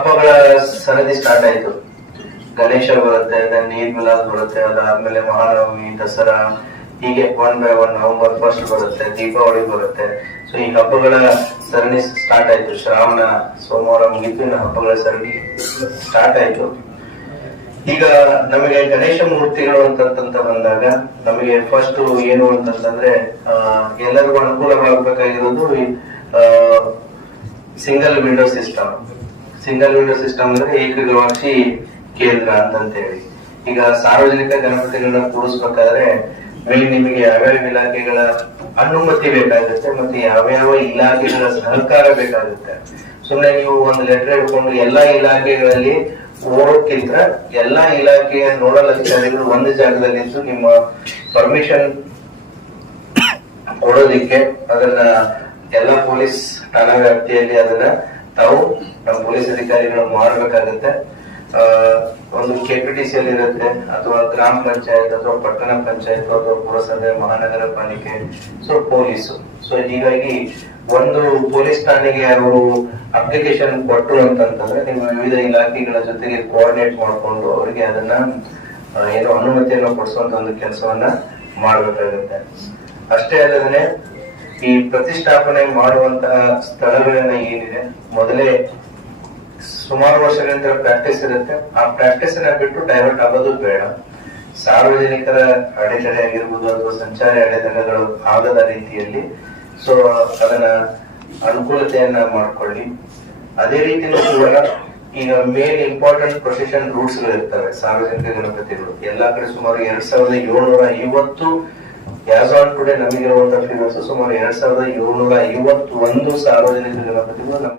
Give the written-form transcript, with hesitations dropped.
ಹಬ್ಬಗಳ ಸರದಿ ಸ್ಟಾರ್ಟ್ ಆಯ್ತು. ಗಣೇಶ ಬರುತ್ತೆ, ಈದ್ ಮಿಲಾದ್ ಬರುತ್ತೆ, ಅದಾದ್ಮೇಲೆ ಮಹಾನವಮಿ, ದಸರಾ, ಹೀಗೆ 1 by 1 ನವೆಂಬರ್ 1 ಬರುತ್ತೆ, ದೀಪಾವಳಿ ಬರುತ್ತೆ. ಸೊ ಈ ಹಬ್ಬಗಳ ಸರಣಿ ಸ್ಟಾರ್ಟ್ ಆಯ್ತು. ಶ್ರಾವಣ ಸೋಮವಾರ ಮುಗಿತು, ಇನ್ನು ಹಬ್ಬಗಳ ಸರಣಿ ಸ್ಟಾರ್ಟ್ ಆಯ್ತು. ಈಗ ನಮಗೆ ಗಣೇಶ ಮೂರ್ತಿಗಳು ಅಂತ ಬಂದಾಗ ನಮಗೆ ಫಸ್ಟ್ ಏನು ಅಂತಂದ್ರೆ ಎಲ್ಲರಿಗೂ ಅನುಕೂಲವಾಗಬೇಕಾಗಿರೋದು single window system. Single window system ಅಂದ್ರೆ ಏಕಗವಾಕ್ಷಿ ಕೇಂದ್ರ ಅಂತ ಹೇಳಿ. ಈಗ ಸಾರ್ವಜನಿಕ ಗಣಪತಿಗಳನ್ನ ಕೂಡಿಸ್ಬೇಕಾದ್ರೆ ನಿಮಗೆ ಯಾವ್ಯಾವ ಇಲಾಖೆಗಳ ಅನುಮತಿ ಬೇಕಾಗುತ್ತೆ, ಮತ್ತೆ ಯಾವ್ಯಾವ ಇಲಾಖೆಗಳ ಸಹಕಾರ ಬೇಕಾಗುತ್ತೆ. ಸುಮ್ಮನೆ ನೀವು ಒಂದು ಲೆಟರ್ ಹಿಡ್ಕೊಂಡು ಎಲ್ಲಾ ಇಲಾಖೆಗಳಲ್ಲಿ ಓಡೋಕ್ಕಿಂತ ಎಲ್ಲಾ ಇಲಾಖೆಯ ನೋಡಲ್ ಅಧಿಕಾರಿಗಳು ಒಂದು ಜಾಗದಲ್ಲಿದ್ದು ನಿಮ್ಮ ಪರ್ಮಿಷನ್ ಕೊಡೋದಿಕ್ಕೆ ಅದನ್ನ ಎಲ್ಲಾ ಪೊಲೀಸ್ ಠಾಣಾ ವ್ಯಾಪ್ತಿಯಲ್ಲಿ ಅದನ್ನ ತಾವು ನಮ್ಮ ಪೊಲೀಸ್ ಅಧಿಕಾರಿಗಳು ಮಾಡಬೇಕಾಗುತ್ತೆ. ಒಂದು KPTC ಅಲ್ಲಿ ಇರುತ್ತೆ, ಅಥವಾ ಗ್ರಾಮ ಪಂಚಾಯತ್, ಅಥವಾ ಪಟ್ಟಣ ಪಂಚಾಯತ್, ಅಥವಾ ಪುರಸಭೆ, ಮಹಾನಗರ ಪಾಲಿಕೆ, ಸೊ ಪೊಲೀಸು. ಸೊ ಹೀಗಾಗಿ ಒಂದು ಪೊಲೀಸ್ ಠಾಣೆಗೆ ಅವರು ಅಪ್ಲಿಕೇಶನ್ ಕೊಟ್ಟರು ಅಂತಂದ್ರೆ ನಿಮ್ಮ ವಿವಿಧ ಇಲಾಖೆಗಳ ಜೊತೆಗೆ ಕೋಆರ್ಡಿನೇಟ್ ಮಾಡಿಕೊಂಡು ಅವರಿಗೆ ಅದನ್ನ ಏನೋ ಅನುಮತಿಯನ್ನು ಕೊಡಿಸುವಂತ ಒಂದು ಕೆಲಸವನ್ನ ಮಾಡಬೇಕಾಗುತ್ತೆ. ಅಷ್ಟೇ ಅಲ್ಲದೆ ಈ ಪ್ರತಿಷ್ಠಾಪನೆ ಮಾಡುವಂತಹ ಸ್ಥಳಗಳನ್ನ ಏನಿದೆ, ಮೊದಲೇ ಸುಮಾರು ವರ್ಷಗಳಿಂದ ಪ್ರಾಕ್ಟೀಸ್ ಇರುತ್ತೆ. ಆ ಪ್ರಾಕ್ಟೀಸ್ ಅನ್ನ ಬಿಟ್ಟು ಡೈವರ್ಟ್ ಆಗೋದು ಬೇಡ. ಸಾರ್ವಜನಿಕರ ಅಡೆತಡೆ ಆಗಿರ್ಬೋದು ಅಥವಾ ಸಂಚಾರಿ ಅಡೆತಡೆಗಳು ಆಗದ ರೀತಿಯಲ್ಲಿ ಸೊ ಅದನ್ನ ಅನುಕೂಲತೆಯನ್ನ ಮಾಡ್ಕೊಳ್ಳಿ. ಅದೇ ರೀತಿಯೂ ಕೂಡ ಈಗ ಮೇನ್ ಇಂಪಾರ್ಟೆಂಟ್ ಪ್ರೊಸೆಷನ್ ರೂಟ್ಸ್ ಗಳು ಇರ್ತವೆ ಸಾರ್ವಜನಿಕ ಗಣಪತಿಗಳು ಎಲ್ಲಾ ಕಡೆ. ಸುಮಾರು 2750 ಆಸ್ ಆನ್ ಟುಡೇ ನಮಗಿರುವಂತಹ ಫಿಗರ್ಸ್ ಸುಮಾರು 2751 ಸಾರ್ವಜನಿಕ ಗಣಪತಿಗಳು